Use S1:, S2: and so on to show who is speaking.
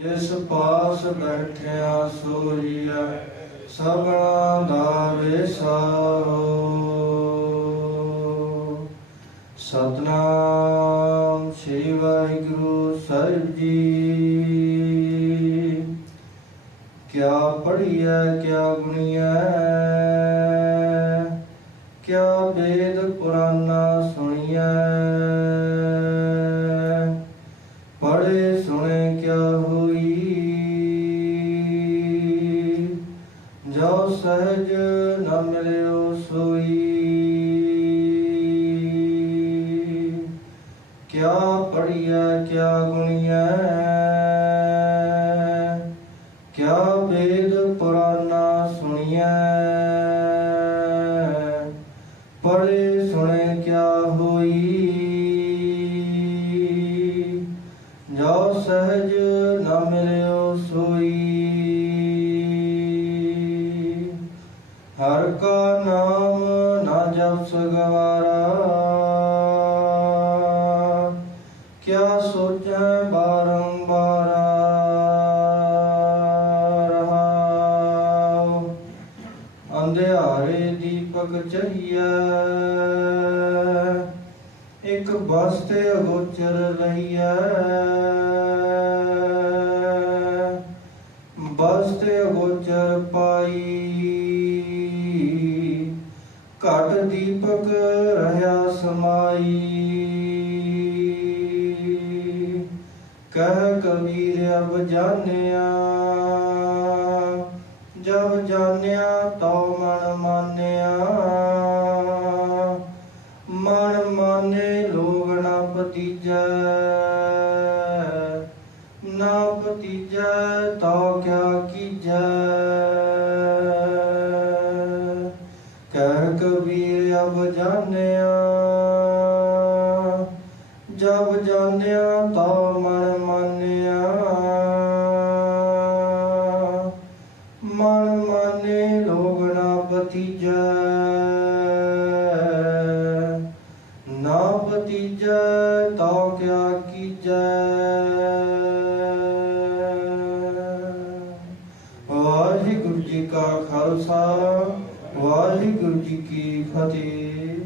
S1: ਜਿਸ ਪਾਸ ਬੈਠਿਆ ਸੋਈਐ ਸਭਨਾ ਦਾ ਵਿਸਾਰੋ। ਸਤਨਾਮ ਸ੍ਰੀ ਵਾਹਿਗੁਰੂ ਸਾਹਿਬ ਜੀ। ਕਿਆ ਪੜੀਐ ਕਿਆ ਗੁਣੀਐ, ਕਿਆ ਵੇਦ ਪੁਰਾਨਾ ਸੁਣੀਐ। ਸਹਿਜ ਨ ਮਿਲਿਓ ਸੋਈ। ਕਿਆ ਪੜੀਐ ਕਿਆ ਗੁਣੀਐ? ਕਿਆ ਵੇਦ ਪੁਰਾਨਾ ਸੁਣੀਐ? ਪੜੇ ਸੁਣੇ, ਕਿਆ ਹੋਈ? ਜੋ ਸਹਿਜ ਨ ਮਿਲਿਓ ਸੋਈ। ਸਗਵਾਰਾ। ਕਿਆ ਸੋਚੈ ਬਾਰੰਬਾਰ ਰਹਾਉ। ਅੰਧਿਆਰੇ ਦੀਪਕ ਚਹੀਐ ਇੱਕ ਬਸਤੇ ਅਗੋਚਰ ਰਹੀਐ। ਬਸਤੇ ਅਗੋਚਰ ਪਾਈ। ਘਟ ਦੀਪਕ ਰਹਾ ਸਮਾਈ। ਕਹਿ ਕਬੀਰ ਅਬ ਜਾਣਿਆ, ਜਬ ਜਾਣਿਆ ਤਉ ਮਨ ਮਾਨਿਆ। ਮਨ ਮਾਨੇ ਲੋਗ ਨਾ ਪਤੀਜੈ ਜਾਣਿਆ, ਜਬ ਜਾਣਿਆ ਤਾ ਮਨ ਮਾਨਿਆ। ਮਨ ਮਾਨੇ ਲੋਗ ਨਾ ਪਤੀਜੈ ਨਾ ਪਤੀਜੈ ਤਾ ਕਿਆ ਕੀਜੈ। ਵਾਹਿਗੁਰੂ ਜੀ ਕਾ ਖਾਲਸਾ, ਵਾਹਿਗੁਰੂ ਜੀ ਕੀ ਫਤਿਹ।